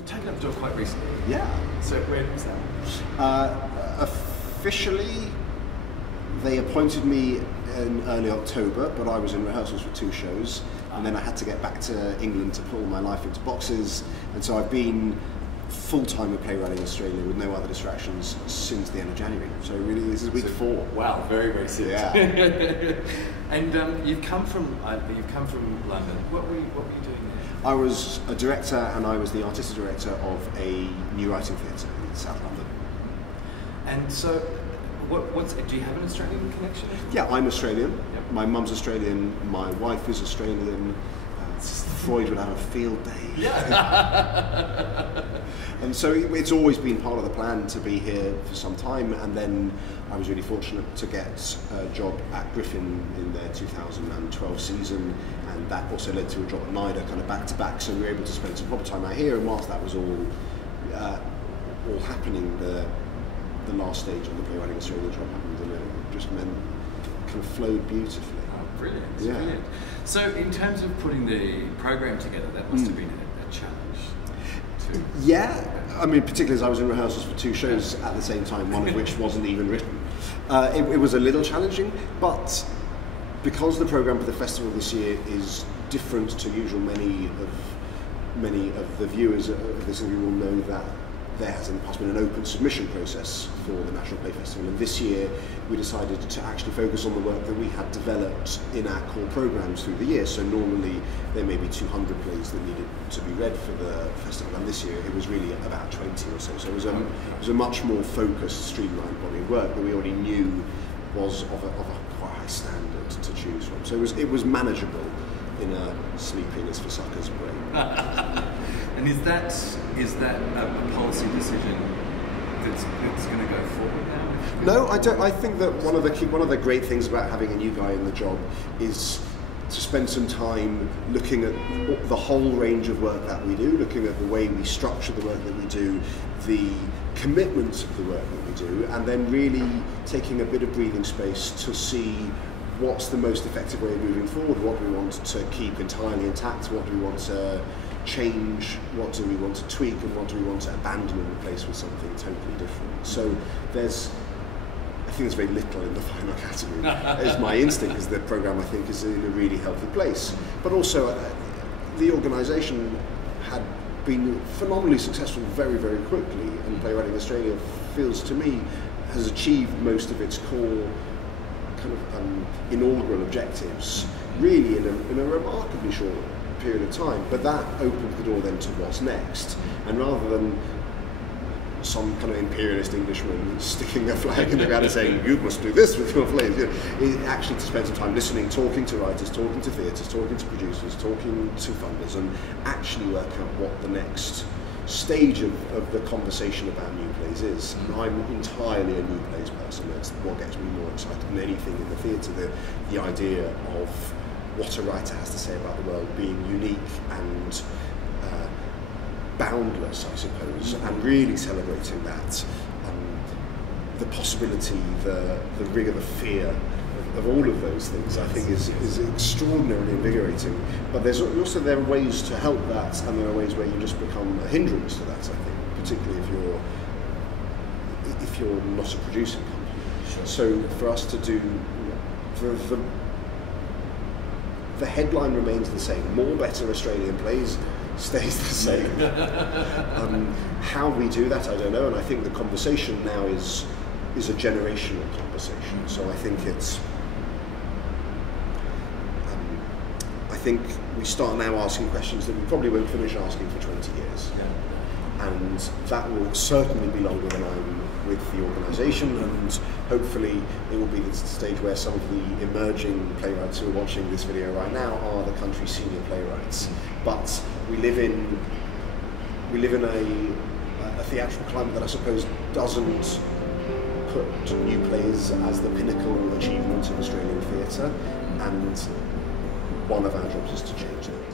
you've taken up the job quite recently. Yeah. So when was that? Officially, they appointed me in early October, but I was in rehearsals for 2 shows, and then I had to get back to England to put all my life into boxes, and so I've been full-time at Playwriting Australia with no other distractions since the end of January. So really, this is week 4. Wow, very, very soon. Yeah. And you've come from London. What were you doing there? I was a director, and I was the artistic director of a new writing theatre in South London. And so, do you have an Australian connection? Yeah, I'm Australian. Yep. My mum's Australian. My wife is Australian. Freud would have a field day. Yeah. And so it's always been part of the plan to be here for some time, and then I was really fortunate to get a job at Griffin in their 2012 season, and that also led to a job at NIDA, kind of back to back, so we were able to spend some proper time out here, and whilst that was all happening, the last stage of the Playwriting Australia job happened, and it just kind of flowed beautifully. Oh, brilliant. Yeah. Brilliant. So in terms of putting the program together, that must have been a challenge too. Yeah, I mean, particularly as I was in rehearsals for 2 shows at the same time, one of which wasn't even written. It was a little challenging, but because the program for the festival this year is different to usual, many of the viewers of this will know that there has in the past been an open submission process for the National Play Festival, and this year we decided to actually focus on the work that we had developed in our core programs through the year. So normally there may be 200 plays that needed to be read for the festival, and this year it was really about 20 or so. So it was a much more focused, streamlined body of work that we already knew was of a quite high standard to choose from. So it was manageable in a sleeping is for suckers brain. And is that a policy decision that's going to go forward now? No, I don't. I think that one of the great things about having a new guy in the job is to spend some time looking at the whole range of work that we do, looking at the way we structure the work that we do, the commitment of the work that we do, and then really taking a bit of breathing space to see what's the most effective way of moving forward, what do we want to keep entirely intact, what do we want to change, what do we want to tweak, and what do we want to abandon and replace with something totally different. So I think there's very little in the final category. Is my instinct, is the programme I think is in a really healthy place. But also the organisation had been phenomenally successful very, very quickly, and Playwriting Australia feels to me has achieved most of its core kind of inaugural objectives really in a remarkably short period of time, but that opened the door then to what's next, and rather than some kind of imperialist Englishman sticking a flag in the ground and saying you must do this with your plays, actually to spend some time listening, talking to writers, talking to theatres, talking to producers, talking to funders, and actually work out what the next stage of the conversation about new plays is. I'm entirely a new plays person. That's what gets me more excited than anything in the theatre, the idea of what a writer has to say about the world being unique and boundless, I suppose, and really celebrating that, the possibility, the rigour, the fear of all of those things, I think is extraordinarily invigorating. But there are ways to help that, and there are ways where you just become a hindrance to that, I think, particularly if you're not a producing company. Sure. So for us to do, the headline remains the same. More better Australian plays stays the same. How we do that, I don't know, and I think the conversation now is a generational conversation. So I think I think we start now asking questions that we probably won't finish asking for 20 years. Yeah. And that will certainly be longer than I'm with the organisation, and hopefully it will be the stage where some of the emerging playwrights who are watching this video right now are the country's senior playwrights. But we live in a theatrical climate that I suppose doesn't put new plays as the pinnacle achievement of Australian theatre, and one of our jobs is to change that.